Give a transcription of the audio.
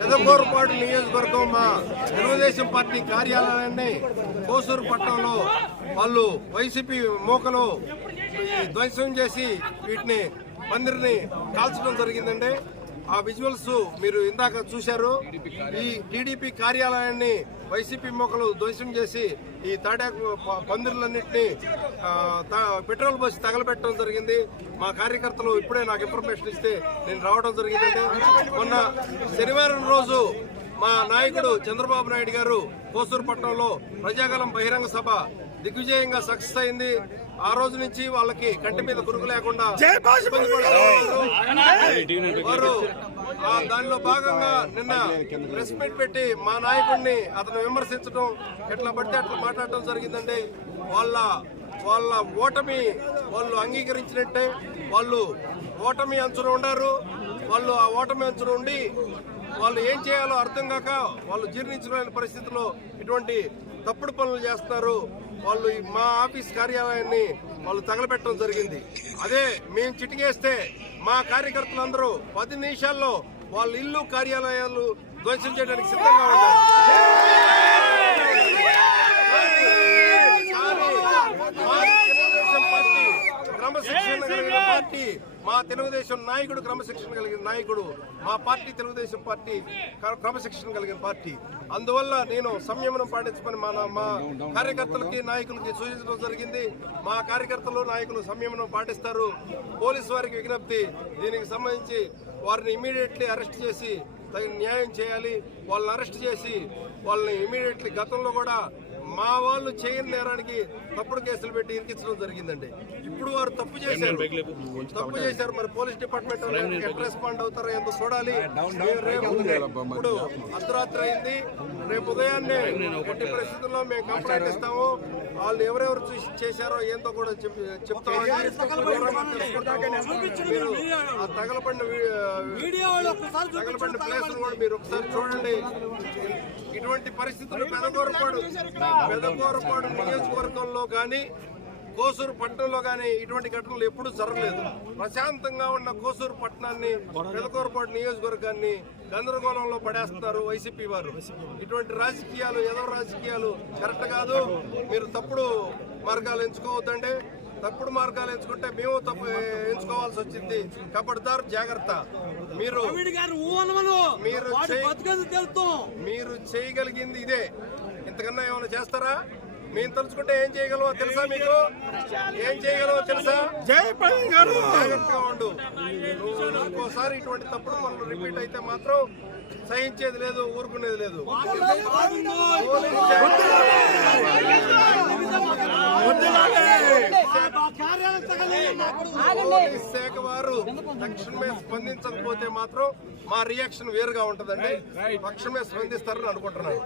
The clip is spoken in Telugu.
పెదకూరుపాడు నియోజకవర్గం మా తెలుగుదేశం పార్టీ కార్యాలయాన్ని కోసూరు పట్టణంలో వాళ్ళు వైసీపీ మూకలు ధ్వంసం చేసి వీటిని పందిరిని కాల్చడం జరిగిందండి. ఆ విజువల్స్ మీరు ఇందాక చూశారు. ఈ టీడీపీ కార్యాలయాన్ని వైసీపీ మూకలు ధ్వంసం చేసి ఈ తాటాకు పందిర్లన్నింటినీ పెట్రోల్ బస్సు తగలబెట్టడం జరిగింది. మా కార్యకర్తలు ఇప్పుడే నాకు ఇన్ఫర్మేషన్ ఇస్తే నేను రావడం జరిగిందంటే, మొన్న శనివారం రోజు మా నాయకుడు చంద్రబాబు నాయుడు గారు కోసూరు పట్టణంలో ప్రజాగలం బహిరంగ సభ దిగ్విజయంగా సక్సెస్ అయింది. ఆ రోజు నుంచి వాళ్ళకి కంటి మీద కురుకు లేకుండా వారు దానిలో భాగంగా నిన్న ప్రెస్ మీట్ పెట్టి మా నాయకుడిని అతను విమర్శించడం, ఎట్లా పడితే అట్లా మాట్లాడటం జరిగిందండి. వాళ్ళ ఓటమి వాళ్ళు అంగీకరించినట్టే. వాళ్ళు ఓటమి అంచున ఉన్నారు. వాళ్ళు ఆ ఓటమి అంచున ఉండి వాళ్ళు ఏం చేయాలో అర్థం కాక వాళ్ళు జీర్ణించుకోలేని పరిస్థితిలో ఇటువంటి తప్పుడు పనులు చేస్తున్నారు. వాళ్ళు మా ఆఫీస్ కార్యాలయాన్ని వాళ్ళు తగలబెట్టడం జరిగింది. అదే మేము చిటికేస్తే మా కార్యకర్తలందరూ 10 నిమిషాల్లో వాళ్ళ ఇల్లు కార్యాలయాలు ధ్వంసం చేయడానికి సిద్ధంగా ఉన్నారు. క్రమశిక్షణ కలిగిన పార్టీ, మా తెలుగుదేశం నాయకుడు క్రమశిక్షణ కలిగిన నాయకుడు, మా పార్టీ తెలుగుదేశం పార్టీ క్రమశిక్షణ కలిగిన పార్టీ. అందువల్ల నేను సంయమనం పాటించమని మా కార్యకర్తలకి నాయకులకి సూచించడం జరిగింది. మా కార్యకర్తలు నాయకులు సంయమనం పాటిస్తారు. పోలీసు వారికి విజ్ఞప్తి, దీనికి సంబంధించి వారిని ఇమీడియట్లీ అరెస్ట్ చేసి తగిన న్యాయం చేయాలి. వాళ్ళని అరెస్ట్ చేసి వాళ్ళని ఇమీడియట్లీ, గతంలో కూడా మా వాళ్ళు చేయని నేరానికి తప్పుడు కేసులు పెట్టి ఇరికించడం జరిగిందండి. ఇప్పుడు వారు తప్పు చేశారు. మరి పోలీస్ డిపార్ట్మెంట్ ఎట్లా రెస్పాండ్ అవుతారో ఎంతో చూడాలి. ఇప్పుడు అర్ధరాత్రి అయింది. రేపు ఉదయాన్నే ఎట్టి పరిస్థితుల్లో మేము కంప్లైంట్ ఇస్తాము. వాళ్ళు ఎవరెవరు చేశారో ఏందో కూడా చెప్తామని మీరు ఆ తగలబడిన ప్లేస్ కూడా మీరు ఒకసారి చూడండి. ఇటువంటి పరిస్థితులు పెదకూరుపాడు నియోజకవర్గంలో కానీ కోసూరు పట్టణంలో కానీ ఇటువంటి ఘటనలు ఎప్పుడూ జరగలేదు. ప్రశాంతంగా ఉన్న కోసూరు పట్టణాన్ని, పెదకూరుపాడు నియోజకవర్గాన్ని గందరగోళంలో పడేస్తున్నారు వైసీపీ వారు. ఇటువంటి రాజకీయాలు, ఏదో రాజకీయాలు కరెక్ట్ కాదు. మీరు తప్పుడు మార్గాలు ఎంచుకోవద్దండి. తప్పుడు మార్గాలు ఎంచుకుంటే మేము తప్పు ఎంచుకోవాల్సి వచ్చింది. కబడ్దార్, జాగ్రత్త. మీరు చేయగలిగింది ఇదే. ఇంతకన్నా ఏమైనా చేస్తారా? మేము తలుచుకుంటే ఏం చేయగలవో తెలుసా? మీకు ఏం చేయగలవో తెలుసా? జాగ్రత్తగా ఉండు. ఇంకోసారి ఇటువంటి తప్పుడు పనులు రిపీట్ అయితే మాత్రం సహించేది లేదు, ఊరుకునేది లేదు. పోలీస్ శాఖ వారు తక్షణమే స్పందించకపోతే మాత్రం మా రియాక్షన్ వేరుగా ఉంటదండి. తక్షణమే స్పందిస్తారని అనుకుంటున్నాను.